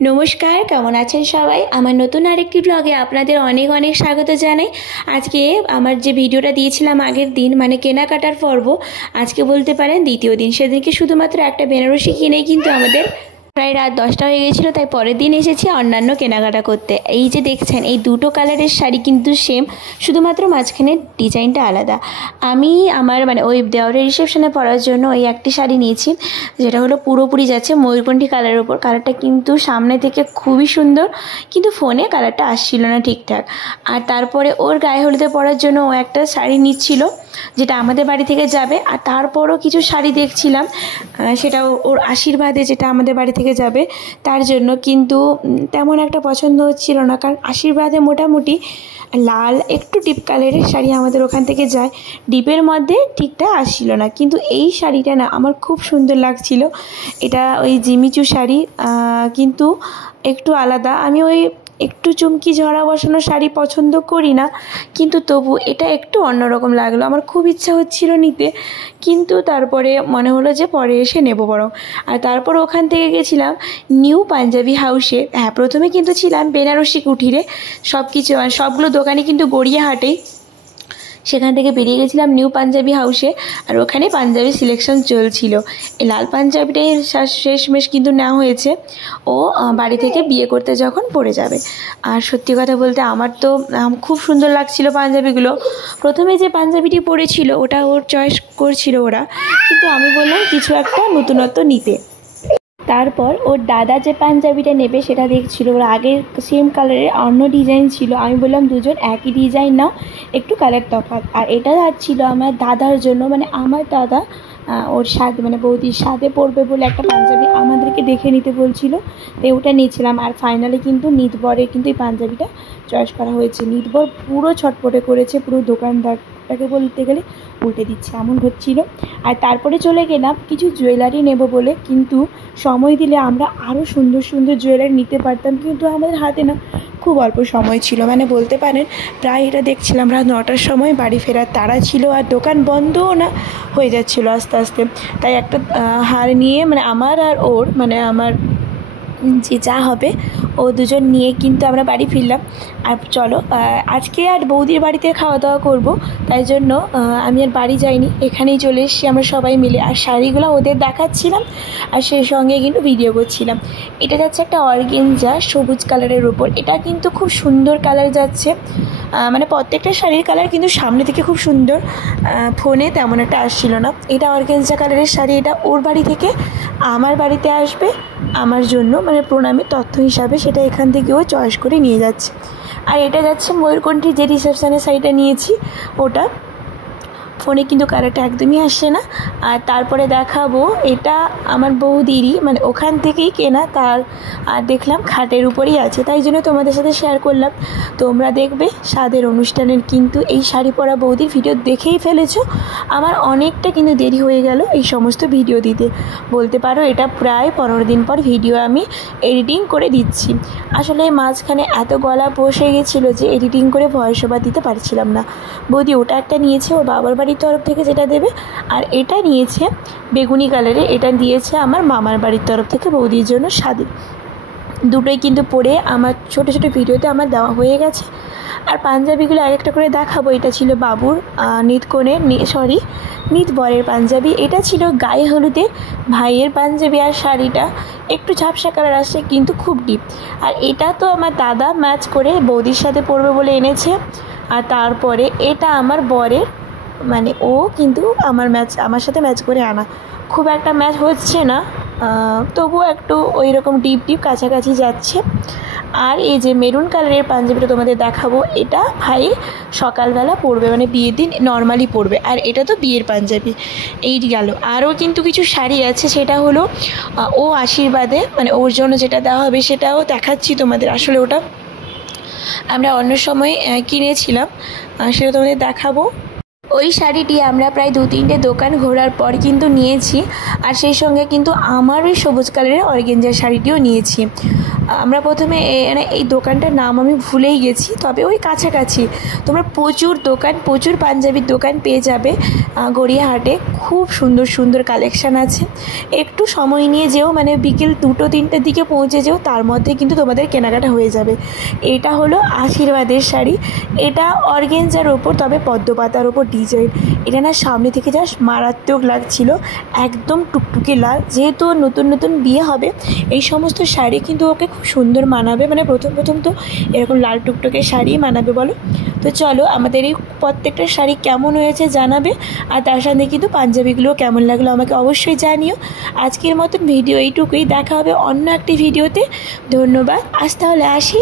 नमस्कार केमन आছেন সবাই আমার নতুন আরেকটি ব্লগে আপনাদের অনেক অনেক স্বাগত জানাই। আজকে আমার যে ভিডিওটা দিয়েছিলাম আগের দিন মানে কেনাকাটার পর্ব, আজকে বলতে পারেন দ্বিতীয় দিন। সেদিনকে শুধুমাত্র একটা বেনারসি কিনেই কিন্তু আমাদের প্রায় রাত 10টা হয়ে গেছিলো, তাই পরের দিন এসেছি অন্যান্য কেনাকাটা করতে। এই যে দেখছেন এই দুটো কালারের শাড়ি কিন্তু সেম, শুধুমাত্র মাঝখানের ডিজাইনটা আলাদা। আমি আমার মানে ওই দেওয়ারের রিসেপশনে পরার জন্য ওই একটি শাড়ি নিয়েছি, যেটা হলো পুরোপুরি যাচ্ছে ময়ূরকণ্ঠী কালারের ওপর। কালারটা কিন্তু সামনে থেকে খুবই সুন্দর, কিন্তু ফোনে কালারটা আসছিল না ঠিকঠাক। আর তারপরে ওর গায়ে হলুদে পরার জন্য ও একটা শাড়ি নিচ্ছিল যেটা আমাদের বাড়ি থেকে যাবে। আর তারপরও কিছু শাড়ি দেখছিলাম, সেটা ওর আশীর্বাদে যেটা আমাদের বাড়ি থেকে যাবে তার জন্য, কিন্তু তেমন একটা পছন্দ হচ্ছিল না। কারণ আশীর্বাদে মোটামুটি লাল একটু ডিপ কালারের শাড়ি আমাদের ওখান থেকে যায়, ডিপের মধ্যে ঠিকঠাক আসছিল না। কিন্তু এই শাড়িটা না আমার খুব সুন্দর লাগছিল। এটা ওই জিমিচু শাড়ি, কিন্তু একটু আলাদা। আমি ওই একটু চুমকি ঝরা বসানো শাড়ি পছন্দ করি না, কিন্তু তবু এটা একটু অন্যরকম লাগলো। আমার খুব ইচ্ছা হচ্ছিল নিতে, কিন্তু তারপরে মনে হলো যে পরে এসে নেব বরং। আর তারপর ওখান থেকে গেছিলাম নিউ পাঞ্জাবি হাউসে। হ্যাঁ, প্রথমে কিন্তু ছিলাম বেনারসি কুঠিরে। সবগুলো দোকানে কিন্তু গড়িয়াহাটেই। সেখান থেকে বেরিয়ে গেছিলাম নিউ পাঞ্জাবি হাউসে, আর ওখানে পাঞ্জাবি সিলেকশন চলছিল। এই লাল পাঞ্জাবিটাই শেষমেশ কিন্তু নেওয়া হয়েছে, ও বাড়ি থেকে বিয়ে করতে যখন পরে যাবে। আর সত্যি কথা বলতে আমার তো খুব সুন্দর লাগছিল পাঞ্জাবিগুলো। প্রথমে যে পাঞ্জাবিটি পরেছিল ওটা ওর চয়েস করছিল ওরা, কিন্তু আমি বললাম কিছু একটা নতুনত্ব নিতে। তারপর ওর দাদা যে পাঞ্জাবিটা নেবে সেটা দেখছিল, ওর আগের সেম কালারের অন্য ডিজাইন ছিল। আমি বললাম দুজন একই ডিজাইন নাও, একটু কালার তফাৎ। আর এটা যাচ্ছিল আমার দাদার জন্য, মানে আমার দাদা ওর সাথে মানে বৌদির সাথে পরবে বলে একটা পাঞ্জাবি আমাদেরকে দেখে নিতে বলছিল, তাই ওটা নিয়েছিলাম। আর ফাইনালি কিন্তু নিতবরের কিন্তু এই পাঞ্জাবিটা চয়েস করা হয়েছে। নিতবর পুরো ছটপটে করেছে, পুরো দোকানদারটাকে বলতে গেলে উল্টে দিচ্ছে এমন হচ্ছিল। আর তারপরে চলে গেলাম কিছু জুয়েলারি নেব বলে, কিন্তু সময় দিলে আমরা আরও সুন্দর সুন্দর জুয়েলারি নিতে পারতাম, কিন্তু আমাদের হাতে না খুব অল্প সময় ছিল। মানে বলতে পারেন প্রায় এটা দেখছিলাম রাত 9টার সময় বাড়ি ফেরার তাড়া ছিল, আর দোকান বন্ধও না হয়ে যাচ্ছিলো আস্তে আস্তে। তাই একটা হার নিয়ে মানে আমার আর ওর মানে আমার যে যা হবে ও দুজন নিয়ে কিন্তু আমরা বাড়ি ফিরলাম। আর চলো আজকে আর বৌদির বাড়িতে খাওয়া দাওয়া করব, তাই জন্য আমি আর বাড়ি যাইনি, এখানেই চলে এসেছি আমরা সবাই মিলে। আর শাড়িগুলো ওদের দেখাচ্ছিলাম আর সেই সঙ্গে কিন্তু ভিডিও করছিলাম। এটা যাচ্ছে একটা অর্গেঞ্জা সবুজ কালারের উপর, এটা কিন্তু খুব সুন্দর কালার যাচ্ছে। মানে প্রত্যেকটা শাড়ির কালার কিন্তু সামনে থেকে খুব সুন্দর, ফোনে তেমন একটা আসছিল না। এটা অর্গেঞ্জা কালারের শাড়ি, এটা ওর বাড়ি থেকে আমার বাড়িতে আসবে আমার জন্য, মানে প্রণামী তথ্য হিসাবে, সেটা এখান থেকে ও চয়েস করে নিয়ে যাচ্ছে। আর এটা যাচ্ছে ময়ূরকণ্ঠী যে রিসেপশনের শাড়িটা নিয়েছি ওটা, ফোনে কিন্তু কালারটা একদমই আসছে না। আর তারপরে দেখাবো এটা আমার বৌদিরই মানে ওখান থেকেই কেনা, তার আর দেখলাম খাটের উপরেই আছে, তাই জন্য তোমাদের সাথে শেয়ার করলাম। তোমরা দেখবে স্বাদের অনুষ্ঠানের কিন্তু এই শাড়ি পরা বৌদির ভিডিও দেখেই ফেলেছো। আমার অনেকটা কিন্তু দেরি হয়ে গেল এই সমস্ত ভিডিও দিতে, বলতে পারো এটা প্রায় 15 দিন পর ভিডিও আমি এডিটিং করে দিচ্ছি। আসলে মাঝখানে এত গলা বসে গেছিলো যে এডিটিং করে ভয়েস ওভার দিতে পারছিলাম না। বৌদি ওটা একটা নিয়েছে ওর বাবার বাড়ির তরফ থেকে যেটা দেবে, আর এটা নিয়েছে বেগুনি কালারে, এটা দিয়েছে আমার মামার বাড়ির তরফ থেকে বৌদির জন্য স্বাদে। দুটোই কিন্তু পরে আমার ছোটো ছোটো ভিডিওতে আমার দেওয়া হয়ে গেছে। আর পাঞ্জাবিগুলো এক একটা করে দেখাবো। এটা ছিল বাবুর নিত বরের পাঞ্জাবি, এটা ছিল গায়ে হলুদের ভাইয়ের পাঞ্জাবি। আর শাড়িটা একটু ঝাপসা কালার আসছে কিন্তু খুব ডিপ। আর এটা তো আমার দাদা ম্যাচ করে বৌদির সাথে পরবে বলে এনেছে। আর তারপরে এটা আমার বরের, মানে ও কিন্তু আমার সাথে ম্যাচ করে আনা, খুব একটা ম্যাচ হচ্ছে না, তবুও একটু ওই রকম ডিপ কাছাকাছি যাচ্ছে। আর এই যে মেরুন কালারের পাঞ্জাবিটা তোমাদের দেখাবো, এটা ভাই সকালবেলা পরবে, মানে বিয়ের দিন নর্মালি পরবে। আর এটা তো বিয়ের পাঞ্জাবি। এই গেল। আরও কিন্তু কিছু শাড়ি আছে, সেটা হলো ও আশীর্বাদে মানে ওর জন্য যেটা দেওয়া হবে সেটাও দেখাচ্ছি তোমাদের। আসলে ওটা আমরা অন্য সময় কিনেছিলাম, সেটা তোমাদের দেখাবো। ওই শাড়িটি আমরা প্রায় 2-3টে দোকান ঘোরার পর কিন্তু নিয়েছি, আর সেই সঙ্গে কিন্তু আমার ওই সবুজ কালারের অর্গানজার শাড়িটিও নিয়েছি। আমরা প্রথমে এই দোকানটার নাম আমি ভুলেই গেছি, তবে ওই কাছাকাছি তোমরা প্রচুর দোকান, প্রচুর পাঞ্জাবির দোকান পেয়ে যাবে গড়িয়াহাটে। খুব সুন্দর সুন্দর কালেকশান আছে। একটু সময় নিয়ে যেও, মানে বিকেল 2-3টের দিকে পৌঁছে যেও, তার মধ্যে কিন্তু তোমাদের কেনাকাটা হয়ে যাবে। এটা হলো আশীর্বাদের শাড়ি, এটা অর্গানজার ওপর, তবে পদ্ম পাতার ওপর ডিজাইন। এটা না সামনে থেকে জাস্ট মারাত্মক লাগছিল, একদম টুকটুকে লাল। যেহেতু নতুন নতুন বিয়ে হবে, এই সমস্ত শাড়ি কিন্তু ওকে খুব সুন্দর মানাবে, মানে প্রথম তো এরকম লাল টুকটুকে শাড়ি মানাবে বলো। তো চলো, আমাদের এই প্রত্যেকটা শাড়ি কেমন হয়েছে জানাবে, আর তার সাথে কিন্তু পাঞ্জাবিগুলো কেমন লাগলো আমাকে অবশ্যই জানিও। আজকের মতন ভিডিও এইটুকুই, দেখা হবে অন্য একটি ভিডিওতে। ধন্যবাদ, আজ তাহলে আসি।